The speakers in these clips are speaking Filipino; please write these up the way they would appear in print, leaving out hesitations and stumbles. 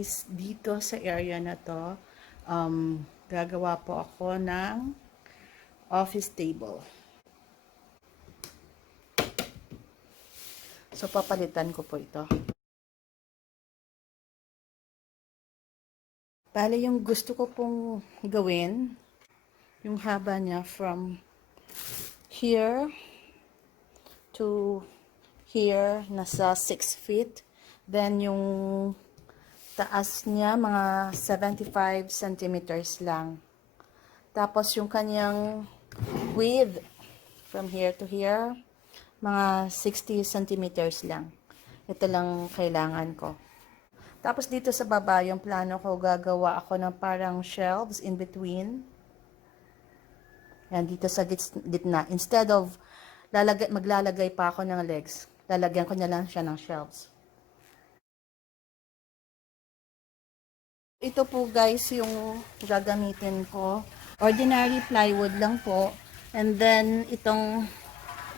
guys, dito sa area na to, gagawa po ako ng office table. So, papalitan ko po ito. Bale, yung gusto ko pong gawin, yung haba niya from here to here, nasa 6 feet. Then, yung taas niya, mga 75 centimeters lang. Tapos, yung kanyang width, from here to here, mga 60 centimeters lang. Ito lang kailangan ko. Tapos, dito sa baba, yung plano ko, gagawa ako ng parang shelves in between. Yan, dito sa gitna. Instead of maglalagay pa ako ng legs, lalagyan ko na lang siya ng shelves. Ito po guys yung gagamitin ko. Ordinary plywood lang po. And then itong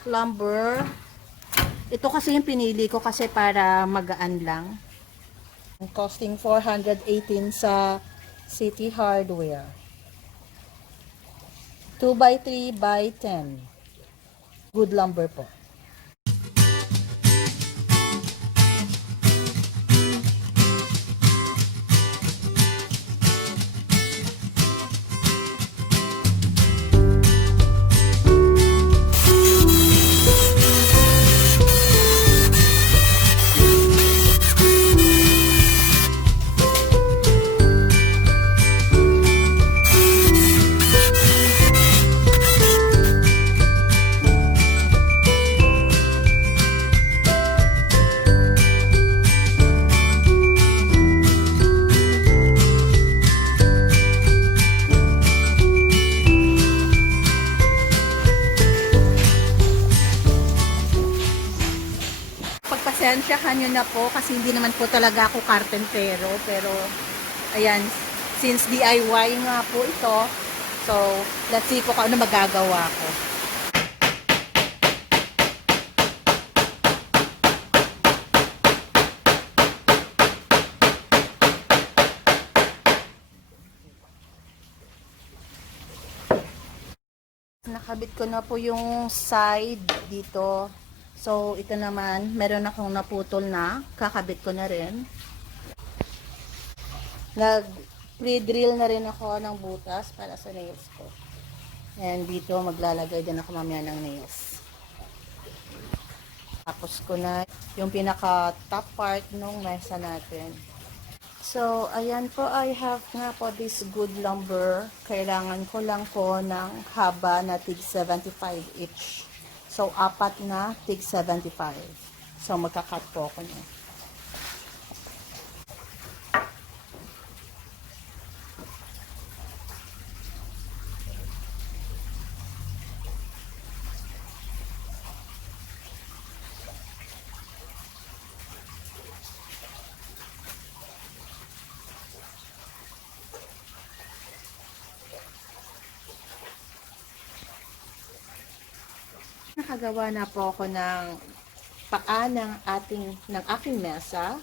lumber. Ito kasi yung pinili ko kasi para magaan lang. Costing 418 sa City Hardware. 2x3x10. Good lumber po. Pasensyahan nyo na po kasi hindi naman po talaga ako karpentero, pero ayan, since DIY nga po ito, so let's see po kung ano magagawa ko. Nakabit ko na po yung side dito. So, ito naman, meron akong naputol na. Kakabit ko na rin. Nag-pre-drill na rin ako ng butas para sa nails ko. And dito, maglalagay din ako mamaya ng nails. Tapos ko na yung pinaka-top part nung mesa natin. So, ayan po, I have nga po this good lumber. Kailangan ko lang po ng haba na tig 75 each. So, 4 na tig 75. So, magka-cut po ako niya. Nakagawa na po ako ng paa ng aking mesa.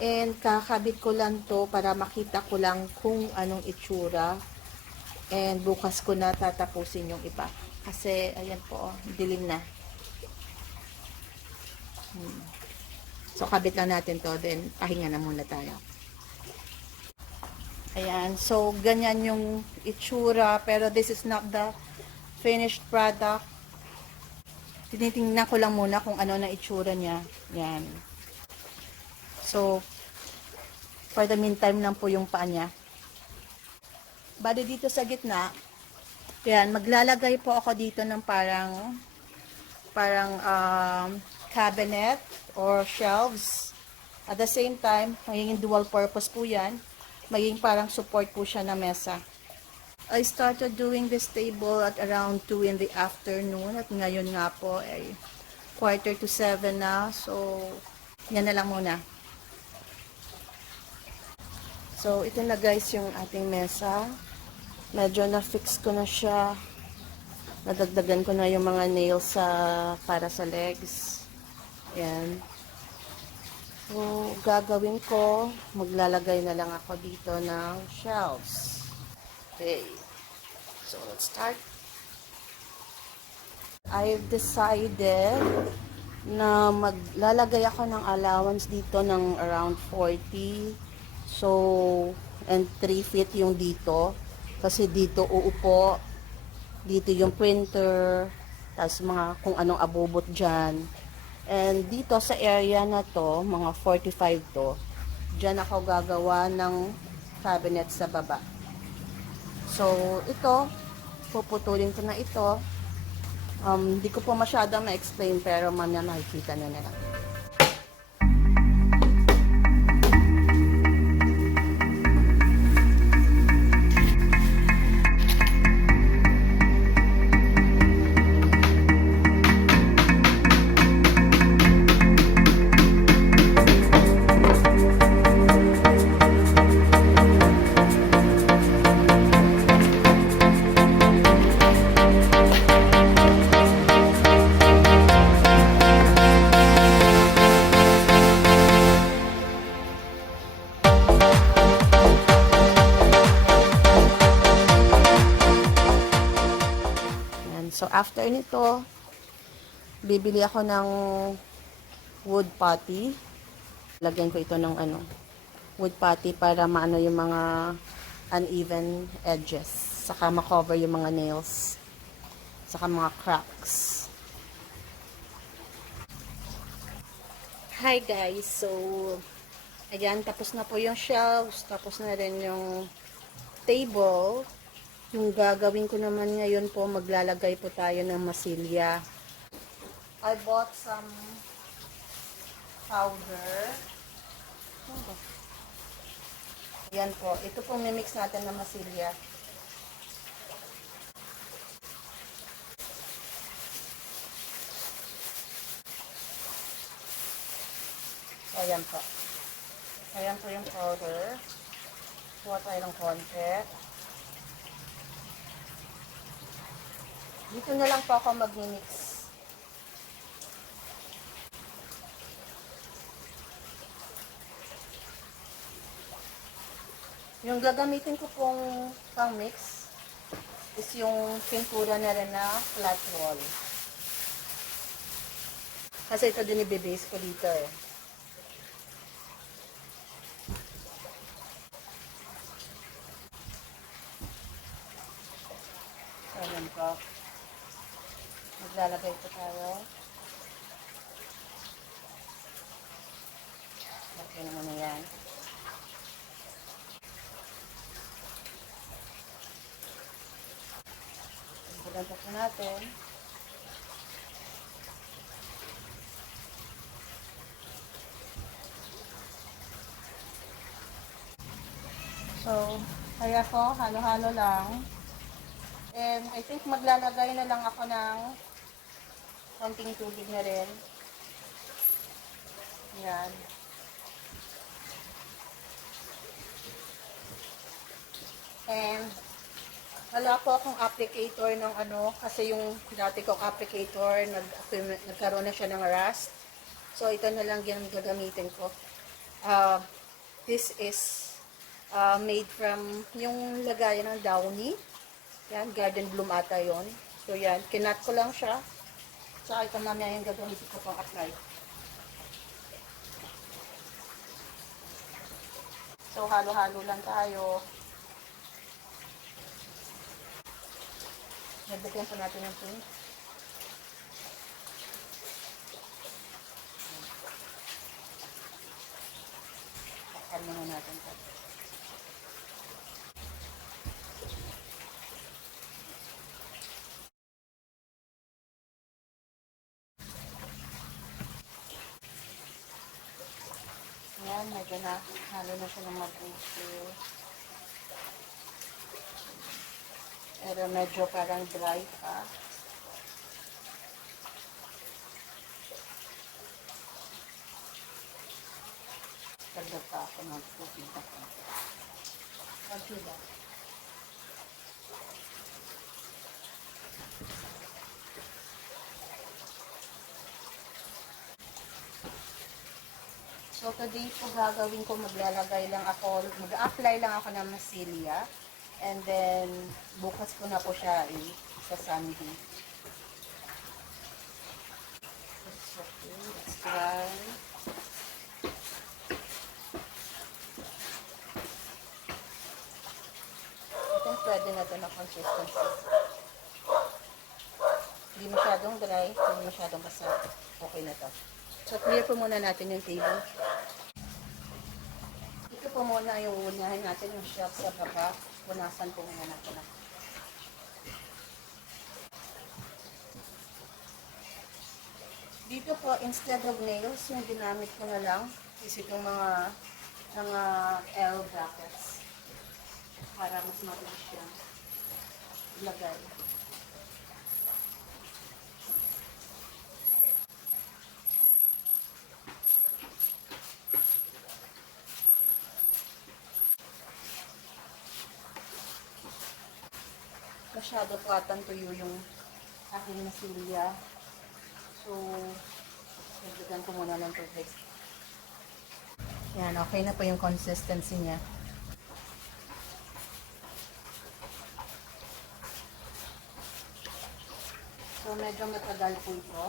And kakabit ko lang to para makita ko lang kung anong itsura. And bukas ko na tatapusin yung iba. Kasi, ayan po, dilim na. So, kabit lang natin to. Then, pahinga na muna tayo. Ayan. So, ganyan yung itsura. Pero this is not the finished product. Tinitingnan ko lang muna kung ano na itsura niya. Yan. So, for the meantime lang po yung paa niya. Bali dito sa gitna, yan, maglalagay po ako dito ng parang cabinet or shelves. At the same time, magiging dual purpose po yan. Magiging parang support po siya na mesa. I started doing this table at around 2 in the afternoon. At ngayon nga po ay 6:45 na. So, yan na lang muna. So, ito na guys yung ating mesa. Medyo na-fix ko na siya. Nadagdagan ko na yung mga nails para sa legs. Yan. So, gagawin ko, maglalagay na lang ako dito ng shelves. Okay. So, let's start. I've decided na maglalagay ako ng allowance dito ng around 40. So, and 3 feet yung dito. Kasi dito uupo, dito yung printer, tapos mga kung anong abubot dyan. And dito sa area na to, mga 45 to, dyan ako gagawa ng cabinet sa baba. So, ito, puputulin ko na ito. Hindi ko po masyadong na-explain pero mamaya makikita na nila. So, after nito, bibili ako ng wood putty. Lagyan ko ito ng wood putty para maano yung mga uneven edges. Saka makover yung mga nails. Saka mga cracks. Hi guys! So, ayan, tapos na po yung shelves. Tapos na rin yung table. Yung gagawin ko naman ngayon po, maglalagay po tayo ng masilya. I bought some powder. Ayan po. Ito pong mimix natin ng masilya. Ayan po. Ayan po yung powder. Kuha tayo ng konti. Dito na lang po ako mag-mix. Yung gagamitin ko pong pang-mix is yung pintura na rin na flat wall. Kasi ito din i-base ko dito eh. So, ayan po. Maglalagay po tayo. Okay naman na yan. Pagkanta po natin. So, kaya po, halo-halo lang. And I think maglalagay na lang ako ng konting tubig na rin. Yan. And wala po akong applicator ng kasi yung dati kong applicator, nagkaroon na siya ng rust. So, ito na lang yung gagamitin ko. This is made from yung lagayan ng downy. Yan, garden bloom ata yun. So, yan. Kinat ko lang siya. Saka ito mamaya yung gagamitin ko pang apply. So, halo-halo lang tayo. Nagdagyan po natin yung paint. Takal muna natin ito. Ayan, medyo na halo na siya ng mabuti. Pero medyo parang dry pa. Dagdag pa ako ng tubig na konti. Konti ba? So, today po gagawin ko, mag-apply lang ako ng masilya. And then, bukas ko na po siya sa Sunday. Okay, let's try. I think pwede na ito na consistency. Hindi masyadong dry, hindi masyadong basa. Okay na to. So, clear po muna natin yung table. Ito po muna yung unahin natin yung shelf sa baba. Punasan po muna natin. Dito po, instead of nails, yung ginamit ko na lang is itong mga L brackets para mas mabilis siya ilagay. Masyado po atang tuyo yung aking masilya. So, nagdagan ko muna ng tubig. Yan, okay na po yung consistency niya. So, medyo matagal po ito.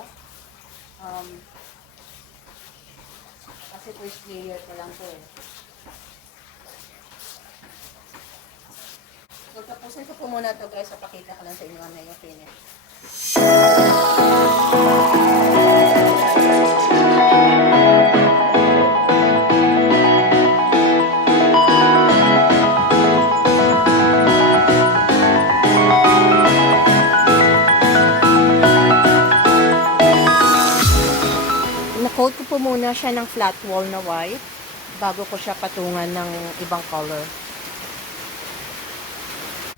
Kasi first layer ko lang po eh. So, tapusin ko po muna ito guys. Papakita ko lang sa inyo na yung finish. Na-coat ko po muna siya ng flat wall na white bago ko siya patungan ng ibang color.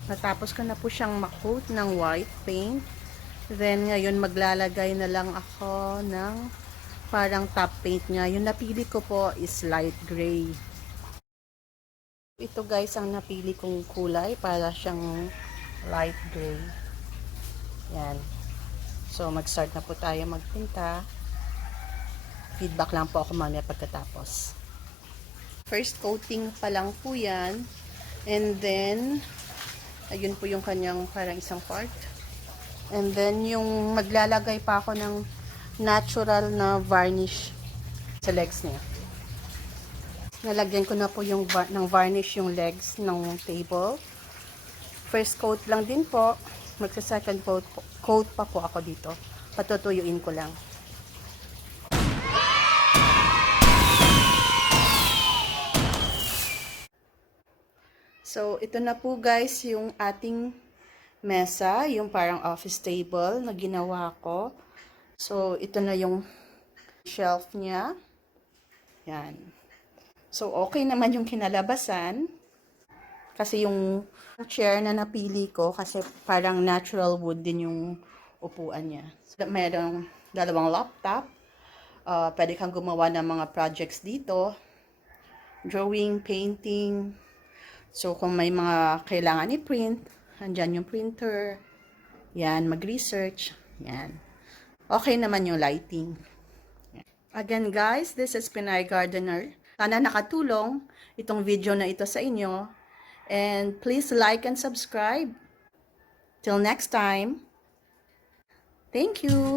Natapos ko na po siyang ma-coat ng white paint. Then, ngayon maglalagay na lang ako ng parang top paint niya. Yung napili ko po is light gray. Ito guys ang napili kong kulay para siyang light gray. Yan. So, mag-start na po tayo magpinta. Feedback lang po ako mamaya pagkatapos. First coating pa lang po yan. And then, ayun po yung kanyang parang isang part. And then, yung maglalagay pa ako ng natural na varnish sa legs niya. Nalagyan ko na po yung ng varnish yung legs ng table. First coat lang din po. Magsa-second coat pa po ako dito. Patutuyuin ko lang. So, ito na po guys yung ating mesa, yung parang office table na ginawa ko. So, ito na yung shelf niya. Yan. So, okay naman yung kinalabasan. Kasi yung chair na napili ko, kasi parang natural wood din yung upuan niya. So, mayroong dalawang laptop. Pwede kang gumawa ng mga projects dito. Drawing, painting. So, kung may mga kailangan i-print, andyan yung printer. Yan, mag-research. Yan. Okay naman yung lighting. Again guys, this is Pinay Gardener. Sana nakatulong itong video na ito sa inyo. And please like and subscribe. Till next time. Thank you.